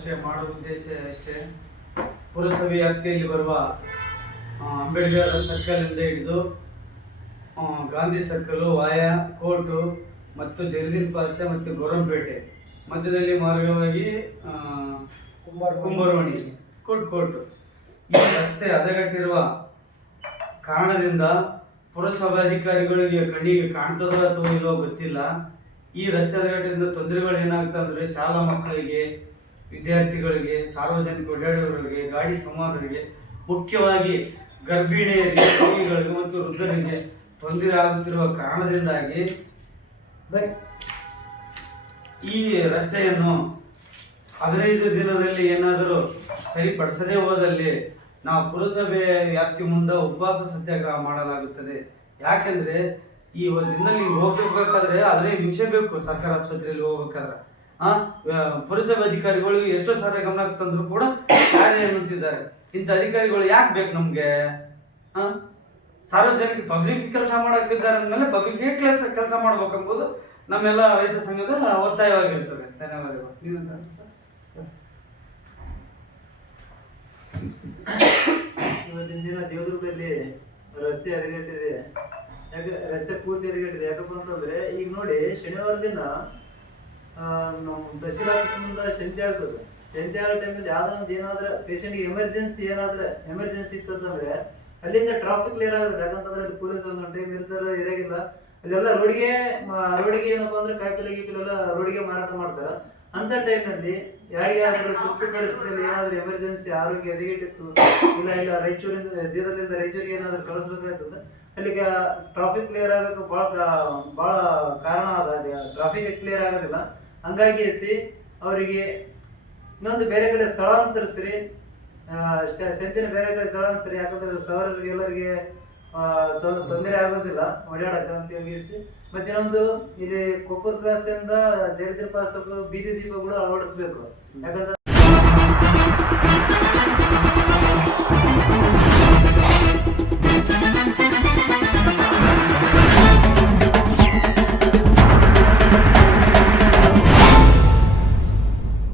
ಅಷ್ಟೇ ಮಾಡೋ ಉದ್ದೇಶ ಅಷ್ಟೇ. ಪುರಸಭೆ ವ್ಯಾಪ್ತಿಯಲ್ಲಿ ಬರುವ ಅಂಬೇಡ್ಕರ್ ಸರ್ಕಲಿಂದ ಹಿಡಿದು ಗಾಂಧಿ ಸರ್ಕಲು, ವಾಯಾ, ಕೋರ್ಟು ಮತ್ತು ಜಗದೀನ್ ಪಾರ್ಶ ಮತ್ತು ಗೌರಂಪೇಟೆ ಮಧ್ಯದಲ್ಲಿ ಮಾರ್ಗವಾಗಿ ಕುಂಬಾರ್ ಕುಂಬಾರವಣಿ ಕೋರ್ಟ್, ಕೋರ್ಟು. ಈ ರಸ್ತೆ ಹದಗಟ್ಟಿರುವ ಕಾರಣದಿಂದ ಪುರಸಭಾಧಿಕಾರಿಗಳಿಗೆ ಕಣ್ಣಿಗೆ ಕಾಣ್ತದೋ ಅಥವಾ ಇಲ್ಲೋ ಗೊತ್ತಿಲ್ಲ. ಈ ರಸ್ತೆ ಹದಗೆಟ್ಟಿನಿಂದ ತೊಂದರೆಗಳು ಏನಾಗ್ತದೆ ಅಂದರೆ ಶಾಲಾ ಮಕ್ಕಳಿಗೆ ವಿದ್ಯಾರ್ಥಿಗಳಿಗೆ, ಸಾರ್ವಜನಿಕ ಓಡಾಡುವವರಿಗೆ, ಗಾಡಿ ಸಮಾನರಿಗೆ ಮುಖ್ಯವಾಗಿ ಗರ್ಭಿಣಿಯರಿಗೆ, ರೋಗಿಗಳಿಗೆ ಮತ್ತು ವೃದ್ಧರಿಗೆ ತೊಂದರೆ ಆಗುತ್ತಿರುವ ಕಾರಣದಿಂದಾಗಿ ಈ ರಸ್ತೆಯನ್ನು ಹದಿನೈದು ದಿನದಲ್ಲಿ ಏನಾದರೂ ಸರಿಪಡಿಸದೇ ಹೋದಲ್ಲಿ ನಾವು ಪುರಸಭೆ ವ್ಯಾಪ್ತಿ ಮುಂದೆ ಉಪವಾಸ ಸತ್ಯಾಗ್ರಹ ಮಾಡಲಾಗುತ್ತದೆ. ಯಾಕೆಂದ್ರೆ ಈ ಒಂದು ದಿನದಲ್ಲಿ ಹೋಗ್ಬೇಕಾದ್ರೆ ಹದಿನೈದು ನಿಮಿಷ ಬೇಕು ಸರ್ಕಾರ ಆಸ್ಪತ್ರೆಯಲ್ಲಿ ಹೋಗ್ಬೇಕಾದ್ರೆ. ಪುರಸಭೆ ಅಧಿಕಾರಿಗಳು ಎಷ್ಟೋ ಸಾರಿ ಗಮನಕ್ಕೆ ತಂದ್ರು ಕೂಡ ಕಾರ್ಯ ಇಂಥ ಅಧಿಕಾರಿಗಳು ಯಾಕೆ ಬೇಕು ನಮಗೆ? ಸಾರ್ವಜನಿಕ ಪಬ್ಲಿಕ್ ಕೆಲಸ ಮಾಡೋಕ್ಕಿದ್ದಾರೆ ಅಂದಮೇಲೆ ಪಬ್ಲಿಕ್ ಕೆಲಸ ಕೆಲಸ ಮಾಡ್ಬೇಕೆಂಬುದು ನಮ್ಮೆಲ್ಲ ರೈತ ಸಂಘದ ಒತ್ತಾಯವಾಗಿರ್ತದೆ. ಧನ್ಯವಾದಗಳು. ಇವತ್ತಿನ ದಿನ ದೇವದುರ್ಗದಲ್ಲಿ ರಸ್ತೆ ಹದಗೆಟ್ಟಿದೆ ಯಾಕೆ ರಸ್ತೆ ಪೂರ್ತಿ ಹದಗೆಟ್ಟಿದೆ ಯಾಕಪ್ಪ ಅಂತಂದ್ರೆ ಈಗ ನೋಡಿ ಶನಿವಾರ ದಿನ ನಮ್ಮ ತಹಸೀಲ್ ಆಫೀಸಿಂದ ಸಂತೆ ಆಗ್ತದೆ. ಸಂತೆ ಆಗೋ ಟೈಮಲ್ಲಿ ಯಾವುದೋ ಒಂದು ಏನಾದ್ರೆ ಪೇಷಂಟ್ಗೆ ಎಮರ್ಜೆನ್ಸಿ ಏನಾದ್ರೆ ಎಮರ್ಜೆನ್ಸಿ ಇತ್ತಂತಂದ್ರೆ, ಅಲ್ಲಿಂದ ಟ್ರಾಫಿಕ್ ಕ್ಲಿಯರ್ ಆಗುತ್ತೆ. ಯಾಕಂತಂದ್ರೆ ಅಲ್ಲಿ ಪೊಲೀಸ್ ಒಂದೊಂದು ಟೈಮ್ ಇರ್ತಾರೆ ಇರೋಗಿಲ್ಲ. ಅಲ್ಲೆಲ್ಲ ರೋಡಿಗೆ ರೋಡಿಗೆ ಏನಪ್ಪಾ ಅಂದ್ರೆ ಕಾಯಿಪಲ್ಲೆ ಗೀಪಿಲೆಲ್ಲ ರೋಡಿಗೆ ಮಾರಾಟ ಮಾಡ್ತಾರೆ. ಅಂತ ಟೈಮ್ನಲ್ಲಿ ಯಾರಿಗಾದ್ರೂ ತುರ್ತು ಪರಿಸ್ಥಿತಿಯಲ್ಲಿ ಏನಾದ್ರೂ ಎಮರ್ಜೆನ್ಸಿ ಆರೋಗ್ಯ ಹದಗೆಟ್ಟಿತ್ತು ಇಲ್ಲ ಇಲ್ಲ ರಾಯಚೂರಿಂದ ದೇವದಿಂದ ರಾಯಚೂರಿಗೆ ಏನಾದ್ರೂ ಕಳಿಸ್ಬೇಕಾಗ್ತದೆ ಅಲ್ಲಿಗೆ ಟ್ರಾಫಿಕ್ ಕ್ಲಿಯರ್ ಆಗೋಕೆ ಭಾಳ ಭಾಳ ಕಾರಣ ಅದ. ಟ್ರಾಫಿಕ್ ಕ್ಲಿಯರ್ ಆಗೋದಿಲ್ಲ. ಹಂಗಾಗಿ ಅವರಿಗೆ ಇನ್ನೊಂದು ಬೇರೆ ಕಡೆ ಸ್ಥಳಾಂತರಿಸ್ರಿ. ಸಂತಿನ ಬೇರೆ ಕಡೆ ಸ್ಥಳಾಂತರಿಸ್ರಿ. ಯಾಕಂದ್ರೆ ಸವರರಿಗೆ, ಎಲ್ಲರಿಗೆ ತೊಂದರೆ ಆಗೋದಿಲ್ಲ. ಓಡಾಡಕ ಅಂತ ಯೋಗಿಸಿ ಮತ್ತೆ ಇನ್ನೊಂದು, ಇಲ್ಲಿ ಕೊಪ್ಪರ್ ಕ್ರಾಸ್ ಇಂದ ಜಯದ್ರ ಪಾಸ್ ಬೀದಿ ದೀಪಗಳು ಅಳವಡಿಸ್ಬೇಕು. ಯಾಕಂದ್ರೆ